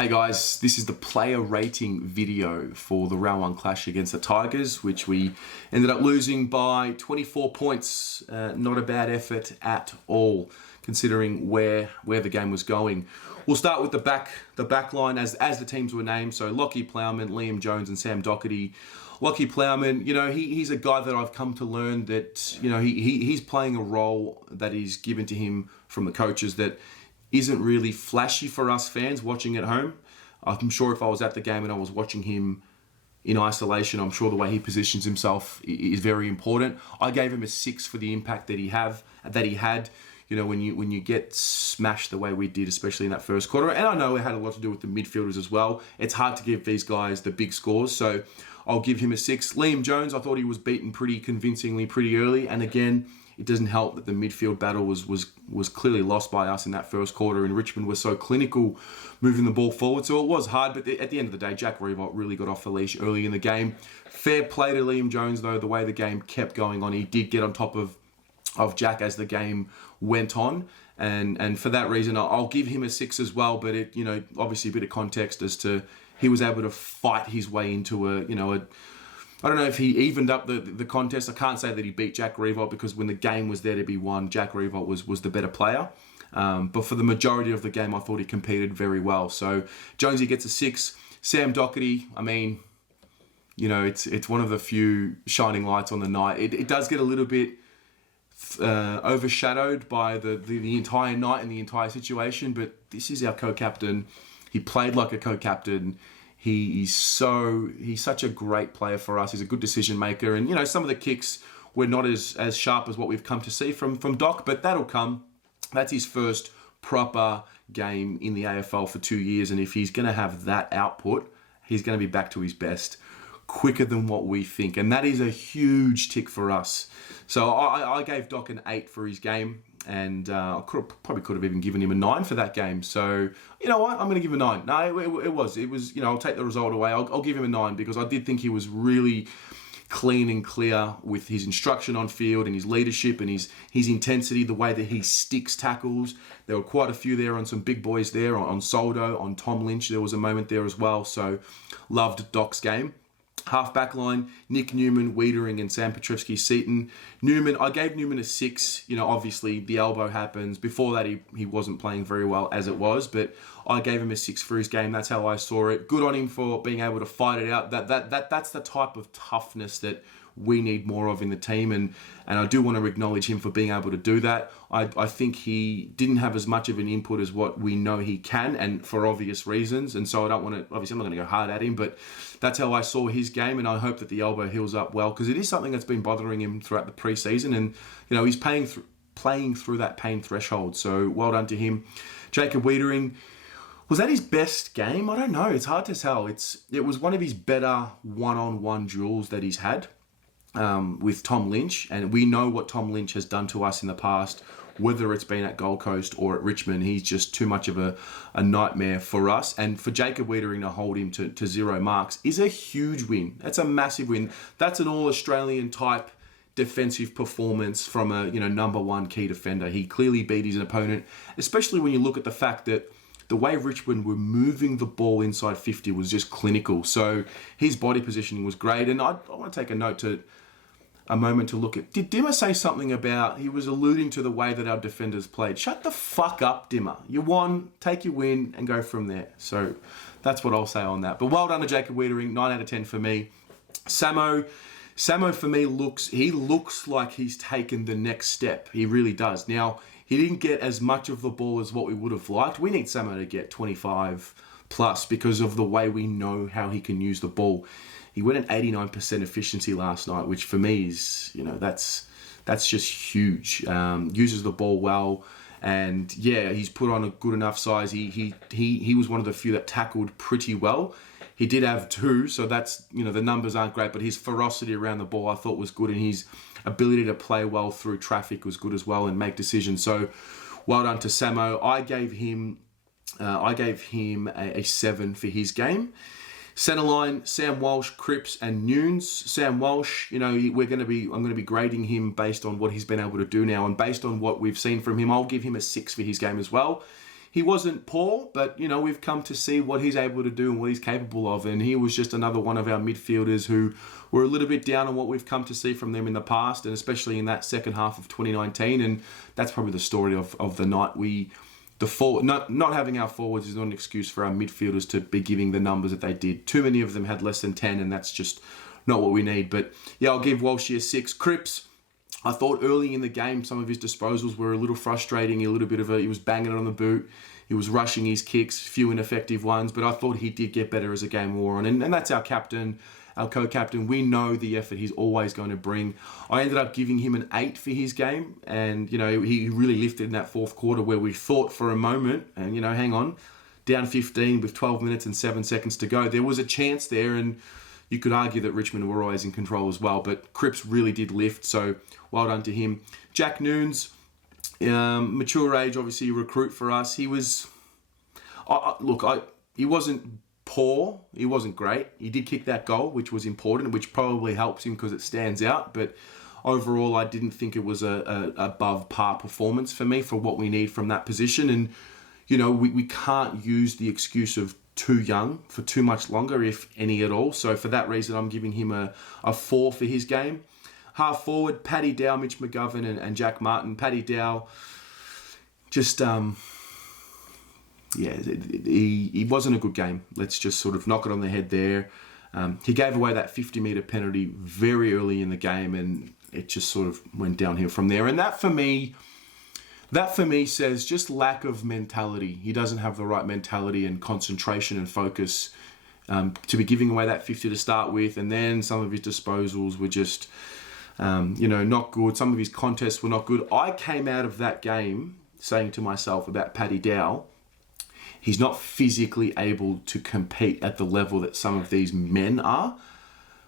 Hey guys, this is the player rating video for the round 1 clash against the Tigers, which we ended up losing by 24 points. Not a bad effort at all, considering where the game was going. We'll start with the back line as the teams were named. So Lockie Plowman, Liam Jones, and Sam Doherty. Lockie Plowman, he's a guy that I've come to learn that he's playing a role that is given to him from the coaches that isn't really flashy for us fans watching at home. I'm sure if I was at the game and I was watching him in isolation, I'm sure the way he positions himself is very important. I gave him a 6 for the impact that he had. When you get smashed the way we did, especially in that first quarter, and I know it had a lot to do with the midfielders as well. It's hard to give these guys the big scores, so I'll give him a 6. Liam Jones, I thought he was beaten pretty convincingly pretty early, and again, it doesn't help that the midfield battle was clearly lost by us in that first quarter, and Richmond was so clinical moving the ball forward. So it was hard, but at the end of the day, Jack Revolt really got off the leash early in the game. Fair play to Liam Jones, though, the way the game kept going on. He did get on top of Jack as the game went on, and for that reason, I'll give him a 6 as well. But it, obviously a bit of context as to he was able to fight his way into I don't know if he evened up the contest. I can't say that he beat Jack Revolt because when the game was there to be won, Jack Revolt was the better player. But for the majority of the game, I thought he competed very well. So Jonesy gets a 6. Sam Doherty, it's one of the few shining lights on the night. It does get a little bit overshadowed by the entire night and the entire situation, but this is our co-captain. He played like a co-captain. He's such a great player for us. He's a good decision maker, and some of the kicks were not as sharp as what we've come to see from Doc, but that'll come. That's his first proper game in the AFL for 2 years, and if he's going to have that output, he's going to be back to his best quicker than what we think, and that is a huge tick for us. So I gave Doc an 8 for his game, and I probably could have even given him a 9 for that game. So you know what, I'm going to give him a 9. No, it was. I'll take the result away. I'll give him a 9 because I did think he was really clean and clear with his instruction on field and his leadership and his intensity, the way that he sticks tackles. There were quite a few there on some big boys there, on Soldo, on Tom Lynch. There was a moment there as well. So loved Doc's game. Half back line, Nick Newman, Wiedering, and Sam Petrevski-Seton. Newman, I gave Newman a 6. Obviously the elbow happens. Before that, he wasn't playing very well as it was, but I gave him a 6 for his game. That's how I saw it. Good on him for being able to fight it out. That's the type of toughness that we need more of in the team, and I do want to acknowledge him for being able to do that. I think he didn't have as much of an input as what we know he can, and for obvious reasons, and so I don't want to, obviously I'm not going to go hard at him, but that's how I saw his game, and I hope that the elbow heals up well, because it is something that's been bothering him throughout the preseason, and he's playing through that pain threshold, so well done to him. Jacob Wiedering, was that his best game? I don't know, it's hard to tell. It was one of his better one-on-one duels that he's had with Tom Lynch, and we know what Tom Lynch has done to us in the past, whether it's been at Gold Coast or at Richmond. He's just too much of a nightmare for us, and for Jacob Wiedering to hold him to 0 marks is a huge win. That's a massive win. That's an all-Australian type defensive performance from a number 1 key defender. He clearly beat his opponent, especially when you look at the fact that the way Richmond were moving the ball inside 50 was just clinical. So his body positioning was great. And I want to take a moment to look at, did Dimmer say something about, he was alluding to the way that our defenders played. Shut the fuck up, Dimmer. You won, take your win, and go from there. So that's what I'll say on that. But well done to Jacob Wiedering, 9 out of 10 for me. Samo for me looks like he's taken the next step. He really does. Now, he didn't get as much of the ball as what we would have liked. We need Samo to get 25 plus because of the way we know how he can use the ball. He went at 89% efficiency last night, which for me is, that's just huge. Uses the ball well, and yeah, he's put on a good enough size. He was one of the few that tackled pretty well. He did have 2, so that's, the numbers aren't great, but his ferocity around the ball I thought was good, and his ability to play well through traffic was good as well and make decisions. So well done to Samo. I gave him a 7 for his game. Centerline, Sam Walsh, Cripps, and Nunes. Sam Walsh, I'm going to be grading him based on what he's been able to do now, and based on what we've seen from him, I'll give him a 6 for his game as well. he wasn't poor, but, you know, we've come to see what he's able to do and what he's capable of. And he was just another one of our midfielders who were a little bit down on what we've come to see from them in the past, and especially in that second half of 2019. And that's probably the story of the night. Not having our forwards is not an excuse for our midfielders to be giving the numbers that they did. Too many of them had less than 10, and that's just not what we need. But yeah, I'll give Walshy a 6. Cripps, I thought early in the game, some of his disposals were a little frustrating. He was banging it on the boot. He was rushing his kicks, few ineffective ones, but I thought he did get better as the game wore on. And that's our captain, our co-captain. We know the effort he's always going to bring. I ended up giving him an 8 for his game. And, you know, he really lifted in that fourth quarter where we thought for a moment, and, you know, hang on, down 15 with 12 minutes and 7 seconds to go. There was a chance there, and you could argue that Richmond were always in control as well, but Cripps really did lift, so well done to him. Jack Noons, mature age, obviously a recruit for us. He was, he wasn't poor, he wasn't great. He did kick that goal, which was important, which probably helps him because it stands out, but overall I didn't think it was a above par performance for me for what we need from that position. And, you know, we can't use the excuse of too young for too much longer, if any at all. So for that reason, I'm giving him a 4 for his game. Half forward, Paddy Dow, Mitch McGovern, and Jack Martin. Paddy Dow, just, he wasn't a good game. Let's just sort of knock it on the head there. He gave away that 50-metre penalty very early in the game, and it just sort of went downhill from there. And that for me says just lack of mentality. He doesn't have the right mentality and concentration and focus to be giving away that 50 to start with. And then some of his disposals were just, not good. Some of his contests were not good. I came out of that game saying to myself about Paddy Dow, he's not physically able to compete at the level that some of these men are.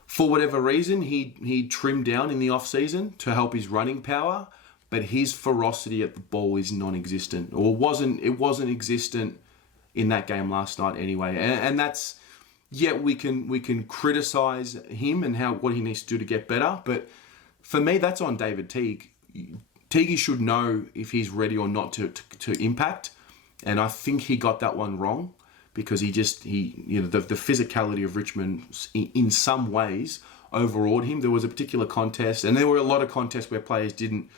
For whatever reason, he trimmed down in the off-season to help his running power, but his ferocity at the ball is non-existent, or it wasn't existent in that game last night anyway. And that's, we can criticize him and what he needs to do to get better, but for me, that's on David Teague. Teague should know if he's ready or not to impact, and I think he got that one wrong because the physicality of Richmond in some ways overawed him. There was a particular contest, and there were a lot of contests where players didn't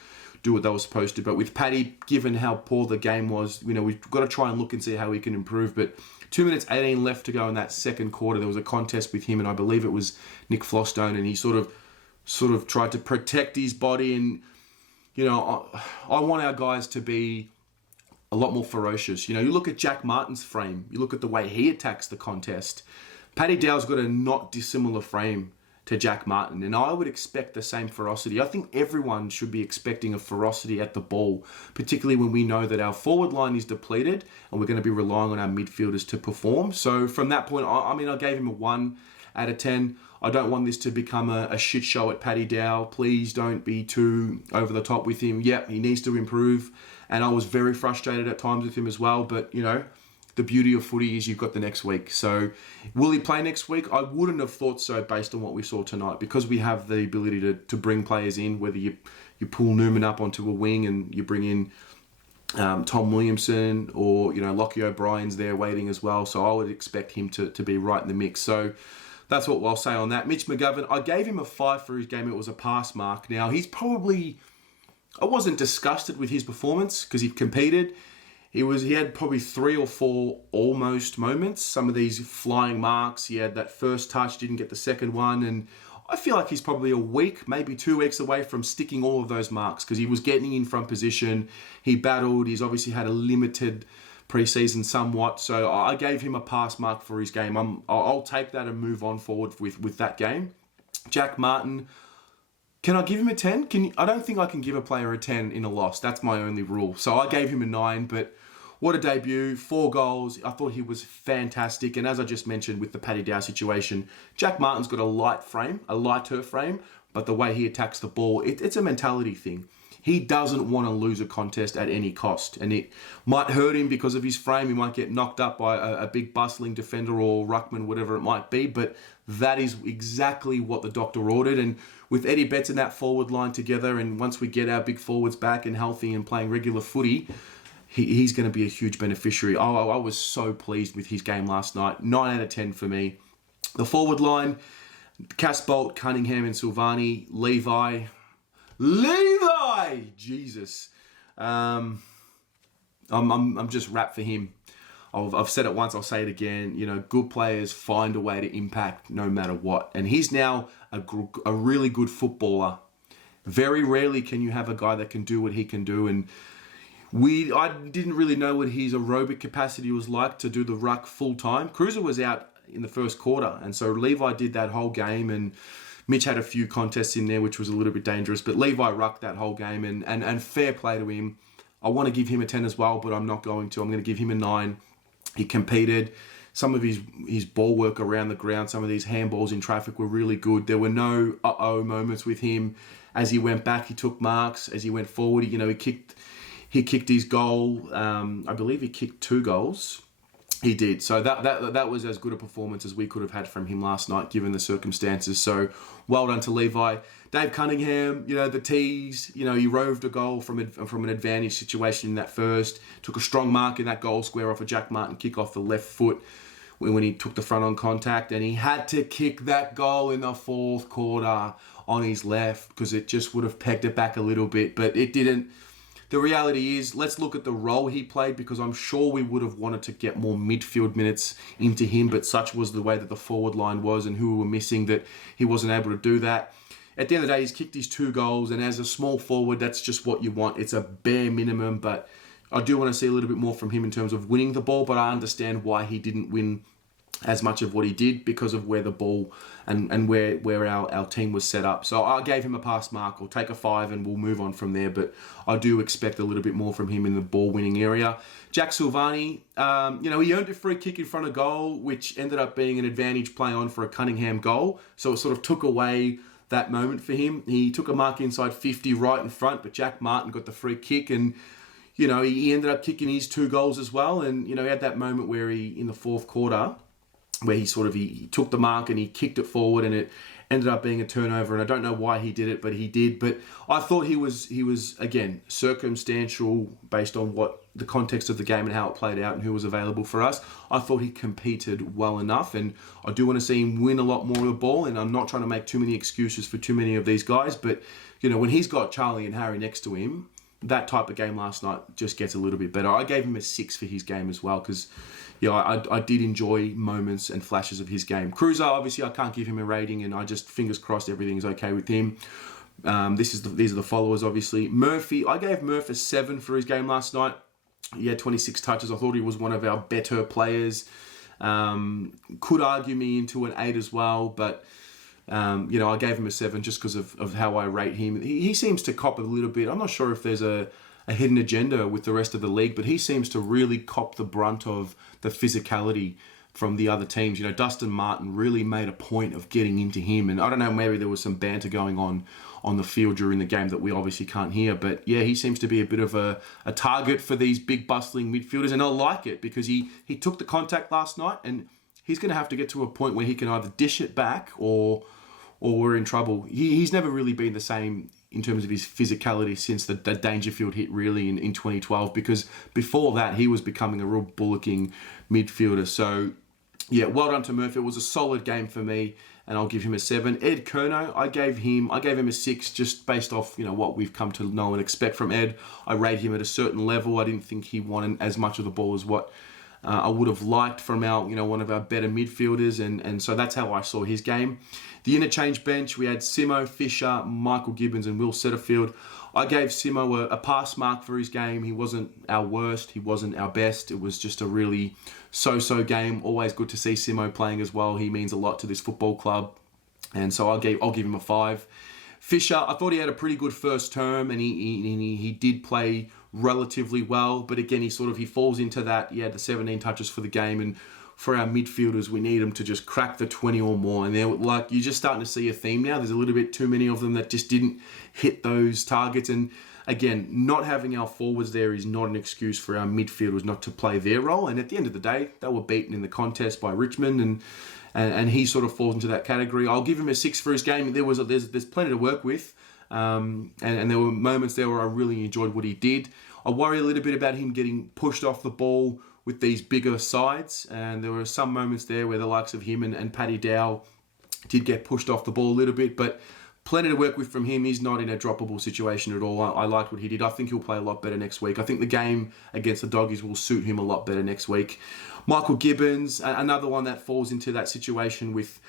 do what they were supposed to. But with Paddy, given how poor the game was, we've got to try and look and see how we can improve. But 2 minutes 18 left to go in that second quarter. There was a contest with him, and I believe it was Nick Flostone, and he sort of tried to protect his body. And I want our guys to be a lot more ferocious. You look at Jack Martin's frame. You look at the way he attacks the contest. Paddy Dow's got a not dissimilar frame to Jack Martin, and I would expect the same ferocity. I think everyone should be expecting a ferocity at the ball, particularly when we know that our forward line is depleted and we're going to be relying on our midfielders to perform. So from that point, I gave him a 1 out of 10. I don't want this to become a shit show at Paddy Dow. Please don't be too over the top with him. Yep, he needs to improve, and I was very frustrated at times with him as well, but the beauty of footy is you've got the next week. So will he play next week? I wouldn't have thought so based on what we saw tonight, because we have the ability to bring players in, whether you pull Newman up onto a wing and you bring in Tom Williamson, or Lockie O'Brien's there waiting as well. So I would expect him to be right in the mix. So that's what I'll say on that. Mitch McGovern, I gave him a 5 for his game. It was a pass mark. Now, I wasn't disgusted with his performance because he competed. He had probably 3 or 4 almost moments. Some of these flying marks. He had that first touch, didn't get the second one. And I feel like he's probably a week, maybe 2 weeks away from sticking all of those marks, because he was getting in front position. He battled. He's obviously had a limited preseason somewhat. So I gave him a pass mark for his game. I'll take that and move on forward with that game. Jack Martin, can I give him a 10? I don't think I can give a player a 10 in a loss. That's my only rule. So I gave him a 9, but what a debut, 4 goals. I thought he was fantastic. And as I just mentioned with the Paddy Dow situation, Jack Martin's got a lighter frame, but the way he attacks the ball, it's a mentality thing. He doesn't want to lose a contest at any cost. And it might hurt him because of his frame. He might get knocked up by a big bustling defender or ruckman, whatever it might be. But that is exactly what the doctor ordered. And with Eddie Betts and that forward line together, and once we get our big forwards back and healthy and playing regular footy, he's going to be a huge beneficiary. I was so pleased with his game last night. 9 out of 10 for me. The forward line, Casbolt, Cunningham and Silvani, Levi, Jesus. I'm just wrapped for him. I've said it once, I'll say it again. You know, good players find a way to impact no matter what. And he's now a really good footballer. Very rarely can you have a guy that can do what he can do. And I didn't really know what his aerobic capacity was like to do the ruck full time. Cruiser was out in the first quarter, and so Levi did that whole game, and Mitch had a few contests in there which was a little bit dangerous, but Levi rucked that whole game, and fair play to him. I want to give him a 10 as well, but I'm not going to. I'm going to give him a 9. He competed. Some of his ball work around the ground, some of these handballs in traffic were really good. There were no moments with him. As he went back, he took marks. As he went forward, you know, he kicked his goal. I believe he kicked 2 goals. He did. So that was as good a performance as we could have had from him last night, given the circumstances. So well done to Levi. Dave Cunningham, you know, the tees, you know, he roved a goal from an advantage situation in that first. Took a strong mark in that goal square off a Jack Martin kick off the left foot when he took the front on contact. And he had to kick that goal in the 4th quarter on his left because it just would have pegged it back a little bit, but it didn't. The reality is, let's look at the role he played, because I'm sure we would have wanted to get more midfield minutes into him, but such was the way that the forward line was and who we were missing that he wasn't able to do that. At the end of the day, he's kicked his 2 goals, and as a small forward, that's just what you want. It's a bare minimum, but I do want to see a little bit more from him in terms of winning the ball, but I understand why he didn't win as much of what he did because of where the ball and where our team was set up. So I gave him a pass mark. I'll take a 5 and we'll move on from there. But I do expect a little bit more from him in the ball winning area. Jack Silvani, you know, he earned a free kick in front of goal, which ended up being an advantage play on for a Cunningham goal. So it sort of took away that moment for him. He took a mark inside 50 right in front, but Jack Martin got the free kick, and you know, he ended up kicking his 2 goals as well. And you know, he had that moment where in the 4th quarter, where he took the mark and he kicked it forward, and it ended up being a turnover. And I don't know why he did it, but he did. But I thought he was again circumstantial based on what the context of the game and how it played out and who was available for us. I thought he competed well enough, and I do want to see him win a lot more of the ball. And I'm not trying to make too many excuses for too many of these guys, but you know, when he's got Charlie and Harry next to him, that type of game last night just gets a little bit better. I gave him a 6 for his game as well, because I did enjoy moments and flashes of his game. Cruiser, obviously, I can't give him a rating, and I just fingers crossed everything's okay with him. These are the followers, obviously. Murphy, I gave Murph a 7 for his game last night. He had 26 touches. I thought he was one of our better players. Could argue me into an 8 as well, but you know, I gave him a 7 just because of how I rate him. He seems to cop a little bit. I'm not sure if there's a hidden agenda with the rest of the league, but he seems to really cop the brunt of the physicality from the other teams. You know, Dustin Martin really made a point of getting into him, and I don't know, maybe there was some banter going on the field during the game that we obviously can't hear, but yeah, he seems to be a bit of a target for these big bustling midfielders, and I like it because he took the contact last night, and he's going to have to get to a point where he can either dish it back or we're in trouble. He's never really been the same in terms of his physicality since the Dangerfield hit really in 2012, because before that he was becoming a real bullocking midfielder. So yeah, well done to Murphy. It was a solid game for me, and I'll give him a 7. Ed Curnow, I gave him a 6 just based off, you know, what we've come to know and expect from Ed. I rate him at a certain level. I didn't think he won as much of the ball as what I would have liked from one of our better midfielders, and so that's how I saw his game. The interchange bench, we had Simo, Fisher, Michael Gibbons, and Will Setterfield. I gave Simo a pass mark for his game. He wasn't our worst. He wasn't our best. It was just a really so-so game. Always good to see Simo playing as well. He means a lot to this football club, and so I'll give him a 5. Fisher, I thought he had a pretty good first term, and he did play relatively well, but again, he falls into that. He had the 17 touches for the game, and for our midfielders, we need them to just crack the 20 or more. And they're like, you're just starting to see a theme now. There's a little bit too many of them that just didn't hit those targets. And again, not having our forwards there is not an excuse for our midfielders not to play their role. And at the end of the day, they were beaten in the contest by Richmond, and he sort of falls into that category. I'll give him a 6 for his game. There's plenty to work with. And there were moments there where I really enjoyed what he did. I worry a little bit about him getting pushed off the ball with these bigger sides. And there were some moments there where the likes of him and Paddy Dow did get pushed off the ball a little bit, but plenty to work with from him. He's not in a droppable situation at all. I liked what he did. I think he'll play a lot better next week. I think the game against the Doggies will suit him a lot better next week. Michael Gibbons, another one that falls into that situation with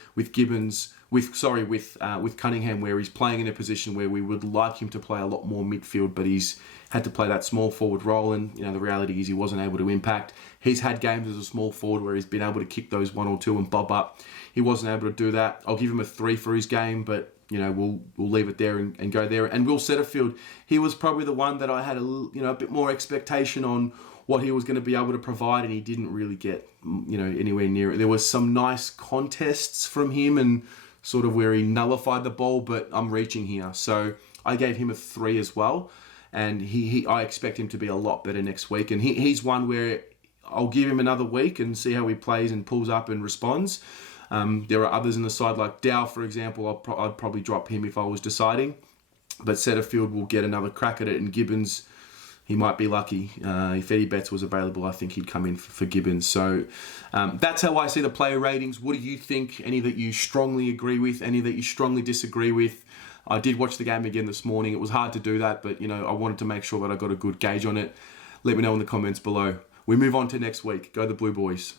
Cunningham, where he's playing in a position where we would like him to play a lot more midfield, but he's had to play that small forward role, and the reality is he wasn't able to impact. He's had games as a small forward where he's been able to kick those 1 or 2 and bob up. He wasn't able to do that. I'll give him a 3 for his game, but we'll leave it there and go there. And Will Setterfield, he was probably the one that I had a bit more expectation on what he was going to be able to provide, and he didn't really get anywhere near it. There was some nice contests from him and sort of where he nullified the ball, but I'm reaching here. So I gave him a 3 as well, and I expect him to be a lot better next week. And he's one where I'll give him another week and see how he plays and pulls up and responds. There are others in the side like Dow, for example. I'd probably drop him if I was deciding. But Setterfield will get another crack at it, and Gibbons, he might be lucky. If Eddie Betts was available, I think he'd come in for Gibbons. So that's how I see the player ratings. What do you think? Any that you strongly agree with? Any that you strongly disagree with? I did watch the game again this morning. It was hard to do that, but I wanted to make sure that I got a good gauge on it. Let me know in the comments below. We move on to next week. Go the Blue Boys.